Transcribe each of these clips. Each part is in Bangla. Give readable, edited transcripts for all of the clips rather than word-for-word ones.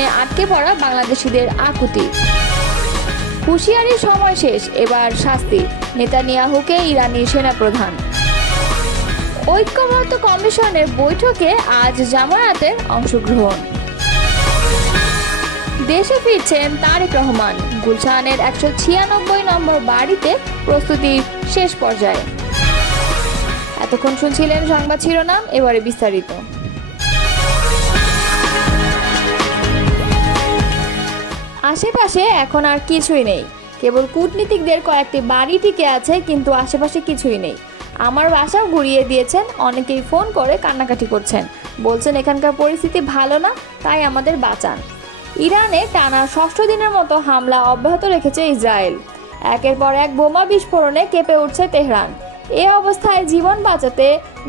ইরানে আটকে পড়া বাংলাদেশিদের আকুতি। হুঁশিয়ারির সময় শেষ, এবার শাস্তি, নেতানিয়াহুকে ইরানি সেনাপ্রধান। ঐক্যমত্য কমিশনের বৈঠকে আজ জামায়াতের অংশগ্রহণ। দেশে ফিরছেন তারেক রহমান, গুলশানের 196 নম্বর বাড়িতে প্রস্তুতি শেষ পর্যায়ে। এতক্ষণ শুনছিলেন সংবাদ শিরোনাম, এবারে বিস্তারিত। আশেপাশে এখন আর কিছুই নেই, কেবল কূটনীতিকদের কয়েকটি বাড়ি টিকে আছে, কিন্তু আশেপাশে কিছুই নেই। আমার বাসাও ঘুরিয়ে দিয়েছেন, অনেকেই ফোন করে কান্নাকাটি করছেন, বলছেন এখানকার পরিস্থিতি ভালো না, তাই আমাদের বাঁচান। ইরানে টানা 6ষ্ঠ দিনের মতো হামলা অব্যাহত রেখেছে ইসরায়েল। একের পর এক বোমা বিস্ফোরণে কেঁপে উঠছে তেহরান। এ অবস্থায় জীবন বাঁচাতে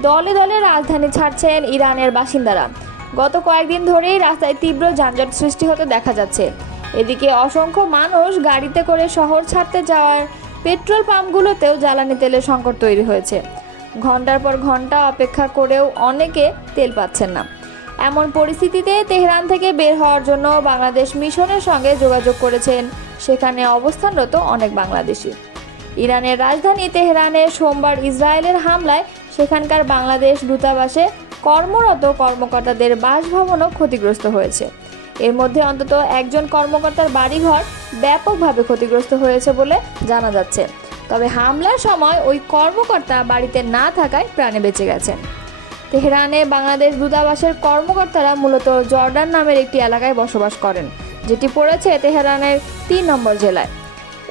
দলে দলে রাজধানী ছাড়ছেন ইরানের বাসিন্দারা। গত কয়েকদিন ধরেই রাস্তায় তীব্র যানজট সৃষ্টি হতে দেখা যাচ্ছে। এদিকে অসংখ্য মানুষ গাড়িতে করে শহর ছাড়তে যাওয়ার পেট্রোল পাম্পগুলোতেও জ্বালানি তেলের সংকট তৈরি হয়েছে। ঘন্টার পর ঘন্টা অপেক্ষা করেও অনেকে তেল পাচ্ছেন না। এমন পরিস্থিতিতে তেহরান থেকে বের হওয়ার জন্য বাংলাদেশ মিশনের সঙ্গে যোগাযোগ করেছেন সেখানে অবস্থানরত অনেক বাংলাদেশি। ইরানের রাজধানী তেহরানে সোমবার ইসরায়েলের হামলায় সেখানকার বাংলাদেশ দূতাবাসে কর্মরত কর্মকর্তাদের বাসভবনও ক্ষতিগ্রস্ত হয়েছে। এর মধ্যে অন্তত একজন কর্মকর্তার বাড়িঘর ব্যাপকভাবে ক্ষতিগ্রস্ত হয়েছে বলে জানা যাচ্ছে। তবে হামলার সময় ওই কর্মকর্তা বাড়িতে না থাকায় প্রাণে বেঁচে গেছেন। তেহরানে বাংলাদেশ দূতাবাসের কর্মকর্তারা মূলত জর্ডান নামের একটি এলাকায় বসবাস করেন, যেটি পড়েছে তেহরানের 3 নম্বর জেলায়।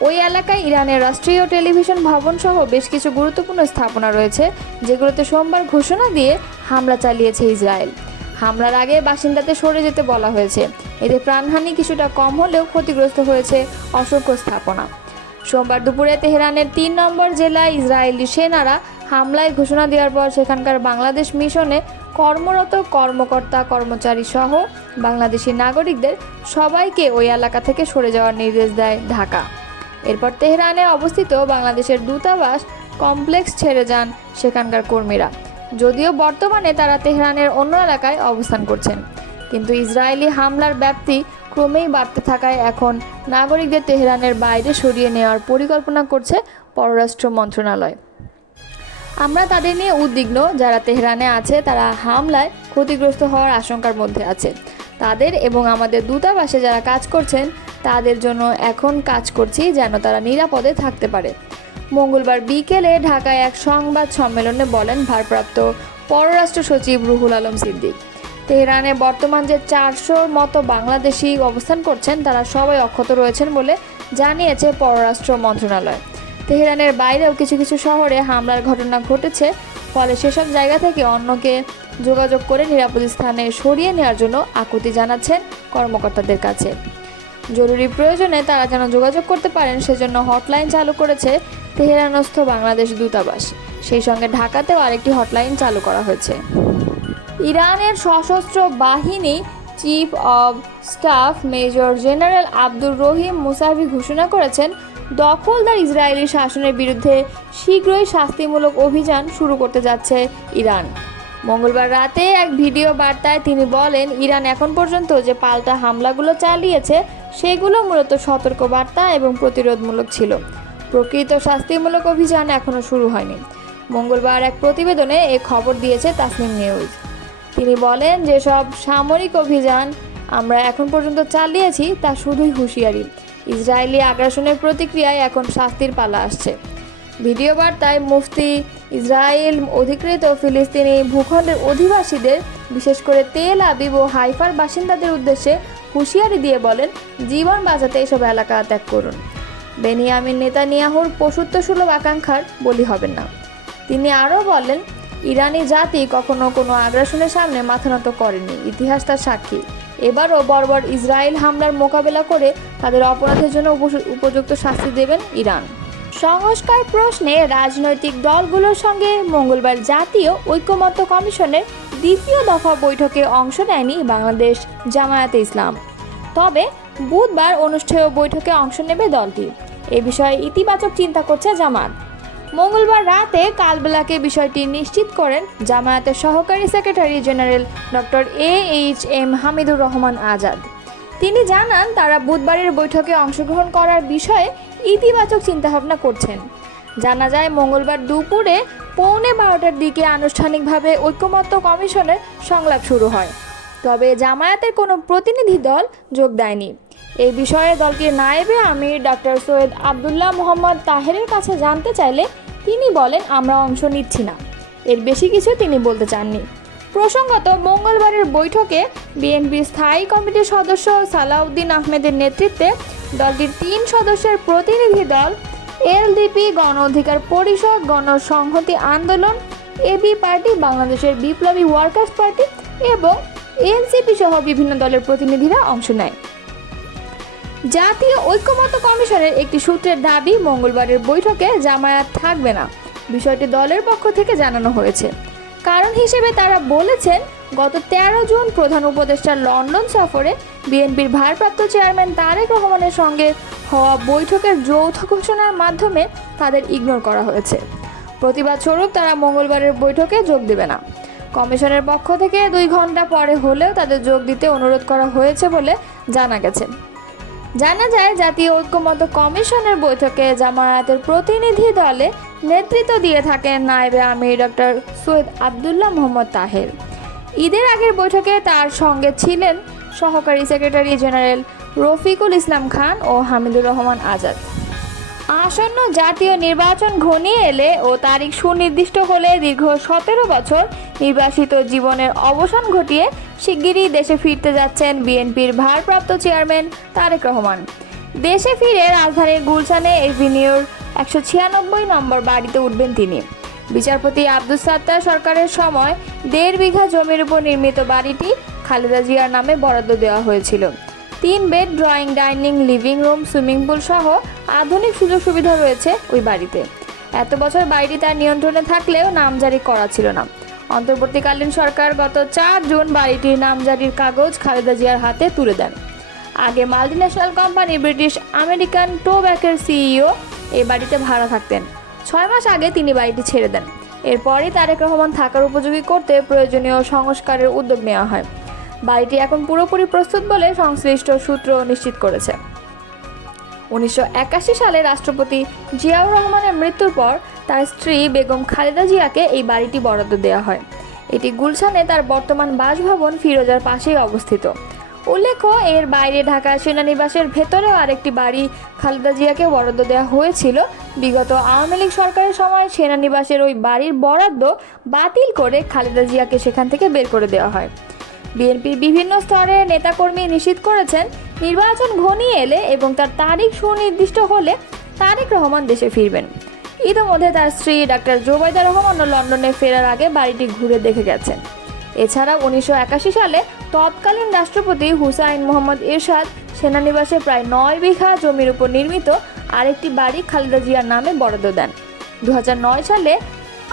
ওই এলাকায় ইরানের রাষ্ট্রীয় টেলিভিশন ভবন সহ বেশ কিছু গুরুত্বপূর্ণ স্থাপনা রয়েছে, যেগুলোতে সোমবার ঘোষণা দিয়ে হামলা চালিয়েছে ইসরায়েল। হামলার আগে বাসিন্দাদের সরে যেতে বলা হয়েছে। এতে প্রাণহানি কিছুটা কম হলেও ক্ষতিগ্রস্ত হয়েছে অসংখ্য স্থাপনা। সোমবার দুপুরে তেহরানের 3 নম্বর জেলায় ইসরায়েলি সেনারা হামলায় ঘোষণা দেওয়ার পর সেখানকার বাংলাদেশ মিশনে কর্মরত কর্মকর্তা কর্মচারী সহ বাংলাদেশি নাগরিকদের সবাইকে ওই এলাকা থেকে সরে যাওয়ার নির্দেশ দেয় ঢাকা। এরপর তেহরানে অবস্থিত বাংলাদেশের দূতাবাস কমপ্লেক্স ছেড়ে যান সেখানকার কর্মীরা। যদিও বর্তমানে তারা তেহরানের অন্য এলাকায় অবস্থান করছেন, কিন্তু ইসরায়েলি হামলার ব্যাপ্তি ক্রমেই বাড়তে থাকায় এখন নাগরিকদের তেহরানের বাইরে সরিয়ে নেওয়ার পরিকল্পনা করছে পররাষ্ট্র মন্ত্রণালয়। আমরা তাদের নিয়ে উদ্বিগ্ন, যারা তেহরানে আছে তারা হামলায় ক্ষতিগ্রস্ত হওয়ার আশঙ্কার মধ্যে আছে। তাদের এবং আমাদের দূতাবাসে যারা কাজ করছেন তাদের জন্য এখন কাজ করছি যেন তারা নিরাপদে থাকতে পারে। মঙ্গলবার বিকেলে ঢাকায় এক সংবাদ সম্মেলনে বলেন ভারপ্রাপ্ত পররাষ্ট্র সচিব রুহুল আলম সিদ্দিক। তেহরানে বর্তমান যে 400 মতো বাংলাদেশি অবস্থান করছেন তারা সবাই অক্ষত রয়েছেন বলে জানিয়েছে পররাষ্ট্র মন্ত্রণালয়। তেহরানের বাইরেও কিছু কিছু শহরে হামলার ঘটনা ঘটেছে, ফলে সেসব জায়গা থেকে অন্যকে যোগাযোগ করে নিরাপদ স্থানে সরিয়ে নেওয়ার জন্য আকুতি জানাচ্ছেন কর্মকর্তাদের কাছে। জরুরি প্রয়োজনে তারা যেন যোগাযোগ করতে পারেন সেজন্য হটলাইন চালু করেছে তেহরানস্থ বাংলাদেশ দূতাবাস। সেই সঙ্গে ঢাকাতেও আরেকটি হটলাইন চালু করা হয়েছে। ইরানের সশস্ত্র বাহিনী chief of staff major general Abdur Rahim Musavi ঘোষণা করেছেন দখলদার ইসরায়েলি শাসনের বিরুদ্ধে শীঘ্রই শাস্তিমূলক অভিযান শুরু করতে যাচ্ছে ইরান। মঙ্গলবার রাতে এক ভিডিও বার্তায় তিনি বলেন, ইরান এখন পর্যন্ত যে পাল্টা হামলাগুলো চালিয়েছে সেগুলো মূলত সতর্কবার্তা এবং প্রতিরোধমূলক ছিল। প্রকৃত শাস্তিমূলক অভিযান এখনও শুরু হয়নি। মঙ্গলবার এক প্রতিবেদনে এ খবর দিয়েছে তাসনিম নিউজ। তিনি বলেন, যেসব সামরিক অভিযান আমরা এখন পর্যন্ত চালিয়েছি তা শুধুই হুঁশিয়ারি। ইসরায়েলি আগ্রাসনের প্রতিক্রিয়ায় এখন শাস্তির পালা আসছে। ভিডিও বার্তায় মুফতি ইসরায়েল অধিকৃত ফিলিস্তিনি ভূখণ্ডের অধিবাসীদের, বিশেষ করে তেল আবিব ও হাইফার বাসিন্দাদের উদ্দেশ্যে হুঁশিয়ারি দিয়ে বলেন, জীবন বাঁচাতে এসব এলাকা ত্যাগ করুন। বেনিয়ামিন নেতানিয়াহুর পশুত্বসুলভ আকাঙ্ক্ষার বলি হবেন না। তিনি আরও বলেন, ইরানি জাতি কখনো কোনো আগ্রাসনের সামনে মাথা নত করেনি, ইতিহাস তার সাক্ষী। এবারও বর্বর ইসরায়েল হামলার মোকাবেলা করে তাদের অপরাধের জন্য উপযুক্ত শাস্তি দেবেন ইরান। সংস্কার প্রশ্নে রাজনৈতিক দলগুলোর সঙ্গে মঙ্গলবার জাতীয় ঐক্যমত্য কমিশনের দ্বিতীয় দফা বৈঠকে অংশ নেয়নি বাংলাদেশ জামায়াতে ইসলাম। তবে বুধবার অনুষ্ঠেয় বৈঠকে অংশ নেবে দলটি। এ বিষয়ে ইতিবাচক চিন্তা করছে জামায়াত। মঙ্গলবার রাতে কালবেলাকে বিষয়টি নিশ্চিত করেন জামায়াতের সহকারী secretary general doctor AHM Hamidur Rahman Azad. তিনি জানান তারা বুধবারের বৈঠকে অংশগ্রহণ করার বিষয়ে ইতিবাচক চিন্তাভাবনা করছেন। জানা যায় মঙ্গলবার দুপুরে 11:15টার দিকে আনুষ্ঠানিকভাবে ঐকমত্য কমিশনের সংলাপ শুরু হয়। তবে জামায়াতের কোনো প্রতিনিধি দল যোগ দেয়নি। এই বিষয়ে দলটির নায়েবে আমির ডক্টর সৈয়দ আবদুল্লাহ মোহাম্মদ তাহেরের কাছে জানতে চাইলে তিনি বলেন, আমরা অংশ নিচ্ছি না। এর বেশি কিছু তিনি বলতে চাননি। প্রসঙ্গত, মঙ্গলবারের বৈঠকে বিএনপির স্থায়ী কমিটির সদস্য সালাউদ্দিন আহমেদের নেতৃত্বে দলটির 3 সদস্যের প্রতিনিধি দল এলডিপি, গণ অধিকার পরিষদ, গণসংহতি আন্দোলন, এবি পার্টি, বাংলাদেশের বিপ্লবী ওয়ার্কার্স পার্টি এবং এনসিপি সহ বিভিন্ন দলের প্রতিনিধিরা অংশ নেয়। জাতীয় ঐকমত্য কমিশনের একটি সূত্রের দাবি, মঙ্গলবারের বৈঠকে জামায়াত থাকবে না। বিষয়টি দলের পক্ষ থেকে জানানো হয়েছে। কারণ হিসেবে তারা বলেছেন, গত 13 জুন প্রধান উপদেষ্টার লন্ডন সফরে বিএনপির ভারপ্রাপ্ত চেয়ারম্যান তারেক রহমানের সঙ্গে হওয়া বৈঠকের যৌথ ঘোষণার মাধ্যমে তাদের ইগনোর করা হয়েছে। প্রতিবাদ স্বরূপ তারা মঙ্গলবারের বৈঠকে যোগ দেবে না। কমিশনের পক্ষ থেকে 2 ঘন্টা পরে হলেও তাদের যোগ দিতে অনুরোধ করা হয়েছে বলে জানা গেছে। জানা যায়, জাতীয় ঐকমত্য কমিশনের বৈঠকে জামায়াতের প্রতিনিধি দলে নেতৃত্ব দিয়ে থাকেন নায়েবে আমির ডক্টর সৈয়দ আবদুল্লাহ মোহাম্মদ তাহের। ঈদের আগের বৈঠকে তার সঙ্গে ছিলেন সহকারী সেক্রেটারি জেনারেল রফিকুল ইসলাম খান ও হামিদুর রহমান আজাদ। আসন্ন জাতীয় নির্বাচন ঘনিয়ে এলে ও তারিখ সুনির্দিষ্ট হলে দীর্ঘ 17 বছর নির্বাসিত জীবনের অবসান ঘটিয়ে শিগগিরই দেশে ফিরতে যাচ্ছেন বিএনপির ভারপ্রাপ্ত চেয়ারম্যান তারেক রহমান। দেশে ফিরে রাজধানীর গুলশানে এভিনিউর 196 নম্বর বাড়িতে উঠবেন তিনি। বিচারপতি আব্দুস সাত্তার সরকারের সময় 1.5 বিঘা জমির উপর নির্মিত বাড়িটি খালেদা জিয়ার নামে বরাদ্দ দেওয়া হয়েছিল। 3 bed, drawing, dining, living room, swimming pool সহ আধুনিক সুযোগ সুবিধা রয়েছে ওই বাড়িতে। এত বছর বাড়িটি তার নিয়ন্ত্রণে থাকলেও নামজারি করা ছিল না। অন্তর্বর্তীকালীন সরকার গত 4 জুন বাড়িটির নামজারির কাগজ খালেদা জিয়ার হাতে তুলে দেন। আগে মাল্টিন্যাশনাল কোম্পানি ব্রিটিশ আমেরিকান টোব্যাকোর সিইও এই বাড়িতে ভাড়া থাকতেন। 6 মাস আগে তিনি বাড়িটি ছেড়ে দেন। এরপরই তারেক রহমান থাকার উপযোগী করতে প্রয়োজনীয় সংস্কারের উদ্যোগ নেওয়া হয়। বাড়িটি এখন পুরোপুরি প্রস্তুত বলে সংশ্লিষ্ট সূত্র নিশ্চিত করেছে। 1981 সালে রাষ্ট্রপতি জিয়াউর রহমানের মৃত্যুর পর তার স্ত্রী বেগম খালেদা জিয়াকে এই বাড়িটি বরাদ্দ দেওয়া হয়। এটি গুলশানে তার বর্তমান বাসভবন ফিরোজার পাশেই অবস্থিত। উল্লেখ্য, এর বাইরে ঢাকা সেনানিবাসের ভেতরেও আরেকটি বাড়ি খালেদা জিয়াকে বরাদ্দ দেওয়া হয়েছিল। বিগত আওয়ামী লীগ সরকারের সময় সেনানিবাসের ওই বাড়ির বরাদ্দ বাতিল করে খালেদা জিয়াকে সেখান থেকে বের করে দেওয়া হয়। বিএনপির বিভিন্ন স্তরের নেতাকর্মী নিশ্চিত করেছেন, নির্বাচন ঘনিয়ে এলে এবং তার তারিখ সুনির্দিষ্ট হলে তারেক রহমান দেশে ফিরবেন। ইতিমধ্যে তার স্ত্রী ডাক্তার জোবাইদা রহমানও লন্ডনে ফেরার আগে বাড়িটি ঘুরে দেখে গেছেন। এছাড়া 1981 সালে তৎকালীন রাষ্ট্রপতি হুসাইন মোহাম্মদ এরশাদ সেনানিবাসে প্রায় 9 বিঘা জমির উপর নির্মিত আরেকটি বাড়ি খালেদা জিয়ার নামে বরাদ্দ দেন। 2009 সালে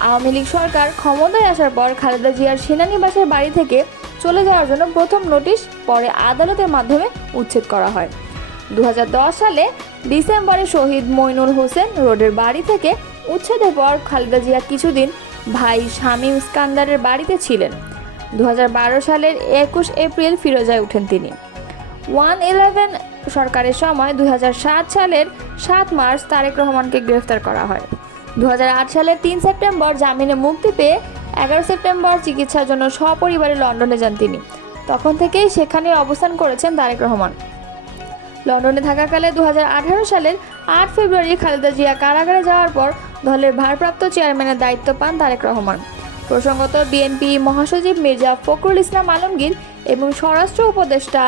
আওয়ামী লীগ সরকার ক্ষমতায় আসার পর খালেদা জিয়ার সেনানিবাসের বাড়ি থেকে চলে যাওয়ার জন্য প্রথম নোটিশ পরে আদালতের মাধ্যমে উচ্ছেদ করা হয়। 2010 সালে ডিসেম্বরে শহীদ মইনুল হোসেন রোডের বাড়ি থেকে উচ্ছেদের পর খালেদা জিয়া কিছুদিন ভাই শামীম ইস্কান্দারের বাড়িতে ছিলেন। 2012 সালের 21 এপ্রিল ফিরোজায় ওঠেন তিনি। 111 সরকারের সময় 2007 সালের 7 মার্চ তারেক রহমানকে গ্রেফতার করা হয়। 2008 সালের 3 সেপ্টেম্বর জামিনে মুক্তি পেয়ে 11 সেপ্টেম্বর চিকিৎসার জন্য সপরিবারে লন্ডনে যান তিনি। তখন থেকেই সেখানে অবস্থান করেছেন তারেক রহমান। লন্ডনে থাকাকালে 2018 সালের 8 ফেব্রুয়ারি খালেদা জিয়া কারাগারে যাওয়ার পর দলের ভারপ্রাপ্ত চেয়ারম্যানের দায়িত্ব পান তারেক রহমান। প্রসঙ্গত, বিএনপি মহাসচিব মির্জা ফখরুল ইসলাম আলমগীর এবং স্বরাষ্ট্র উপদেষ্টা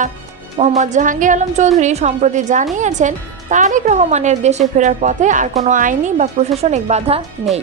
মোহাম্মদ জাহাঙ্গীর আলম চৌধুরী সম্প্রতি জানিয়েছেন, তারেক রহমানের দেশে ফেরার পথে আর কোনো আইনি বা প্রশাসনিক বাধা নেই।